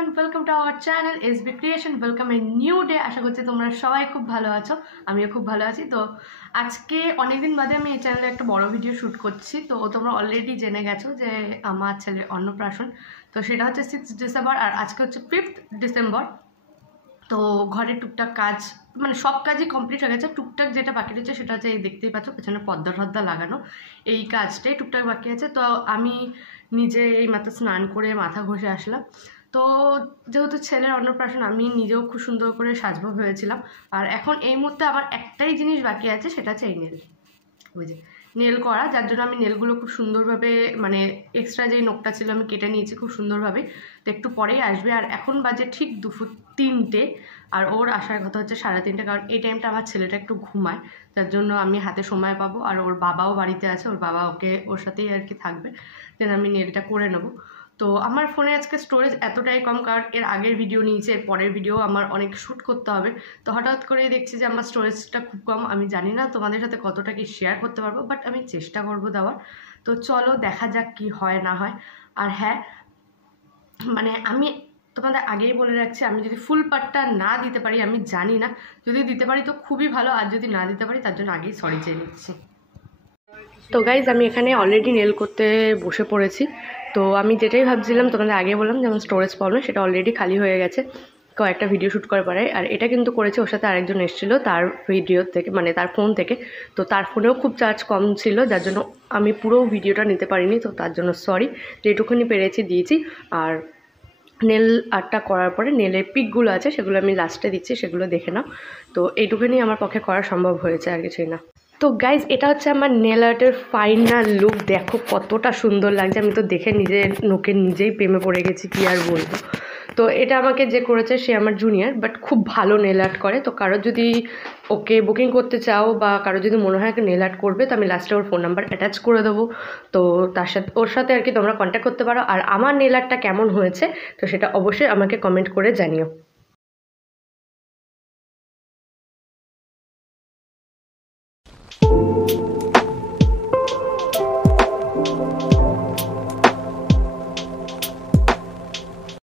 everyone, welcome to our channel SB Creation. Welcome a new day. আশা করছি তোমরা সবাই খুব ভালো আছো, আমিও খুব ভালো আছি। তো আজকে অনেকদিন বাদে আমি এই চ্যানেলে একটা বড় ভিডিও শ্যুট করছি। তো তোমরা অলরেডি জেনে গেছো যে আমার ছেলের অন্নপ্রাশন, তো সেটা হচ্ছে 6 ডিসেম্বর আর আজকে হচ্ছে 5th ডিসেম্বর। তো ঘরের টুকটাক কাজ মানে সব কাজই কমপ্লিট হয়ে গেছে, টুকটাক যেটা বাকি রয়েছে সেটা হচ্ছে এই দেখতেই পাচ্ছ পেছনে পর্দা টর্দা লাগানো, এই কাজটাই টুকটাক বাকি আছে। তো আমি নিজে এই মাত্র স্নান করে মাথা ঘষে আসলাম। তো যেহেতু ছেলের অন্নপ্রাশন আমি নিজেও খুব সুন্দর করে সাজবো ভেবেছিলাম। আর এখন এই মুহূর্তে আমার একটাই জিনিস বাকি আছে, সেটা হচ্ছে এই নেল, ওই যে নেল করা, যার জন্য আমি নেলগুলো খুব সুন্দরভাবে মানে এক্সট্রা যেই নখটা ছিল আমি কেটে নিয়েছি খুব সুন্দরভাবে। তো একটু পরেই আসবে, আর এখন বাজে ঠিক 2:03, আর ওর আসার কথা হচ্ছে 3:30, কারণ এই টাইমটা আমার ছেলেটা একটু ঘুমায়, যার জন্য আমি হাতে সময় পাবো। আর ওর বাবাও বাড়িতে আছে, ওর বাবা ওর সাথেই আর কি থাকবে, দেন আমি নেলটা করে নেবো। তো আমার ফোনে আজকে স্টোরেজ এতটাই কম, কারণ এর আগের ভিডিও নিয়েছে, এর পরের ভিডিও আমার অনেক শ্যুট করতে হবে। তো হঠাৎ করেই দেখছি যে আমার স্টোরেজটা খুব কম। আমি জানি না তোমাদের সাথে কতটা কি শেয়ার করতে পারবো, বাট আমি চেষ্টা করবো দেওয়ার। তো চলো দেখা যাক কি হয় না হয়। আর হ্যাঁ, মানে আমি তোমাদের আগেই বলে রাখছি, আমি যদি ফুল পার্টটা না দিতে পারি, আমি জানি না, যদি দিতে পারি তো খুবই ভালো, আর যদি না দিতে পারি তার জন্য আগেই সরি চেয়ে নিচ্ছি। তো গাইজ আমি এখানে অলরেডি নেল করতে বসে পড়েছি। তো আমি যেটাই ভাবছিলাম, তোমাদের আগে বললাম যেমন স্টোরেজ প্রবলেম, সেটা অলরেডি খালি হয়ে গেছে কয়েকটা ভিডিও শ্যুট করার পরে। আর এটা কিন্তু করেছে, ওর সাথে আরেকজন এসেছিলো তার ভিডিও থেকে, মানে তার ফোন থেকে। তো তার ফোনেও খুব চার্জ কম ছিল, যার জন্য আমি পুরো ভিডিওটা নিতে পারিনি। তো তার জন্য সরি, যেটুকুনি পেরেছি দিয়েছি। আর নেল আর্টটা করার পরে নেলের পিকগুলো আছে সেগুলো আমি লাস্টে দিচ্ছি, সেগুলো দেখে নাও। তো এইটুকুনি আমার পক্ষে করা সম্ভব হয়েছে, আর কিছুই না। তো গাইজ এটা হচ্ছে আমার নেল আর্টের ফাইনাল লুক। দেখো কতটা সুন্দর লাগছে, আমি তো দেখে নিজের নোকে নিজেই প্রেমে পড়ে গেছি, কি আর বলবো। তো এটা আমাকে যে করেছে সে আমার জুনিয়র, বাট খুব ভালো নেল আর্ট করে। তো কারো যদি ওকে বুকিং করতে চাও বা কারো যদি মনে হয় নেল আর্ট করবে, তো আমি লাস্টে ওর ফোন নাম্বার অ্যাটাচ করে দেবো। তো ওর সাথে আর কি তোমরা কন্ট্যাক্ট করতে পারো। আর আমার নেল আর্টটা কেমন হয়েছে তো সেটা অবশ্যই আমাকে কমেন্ট করে জানিও।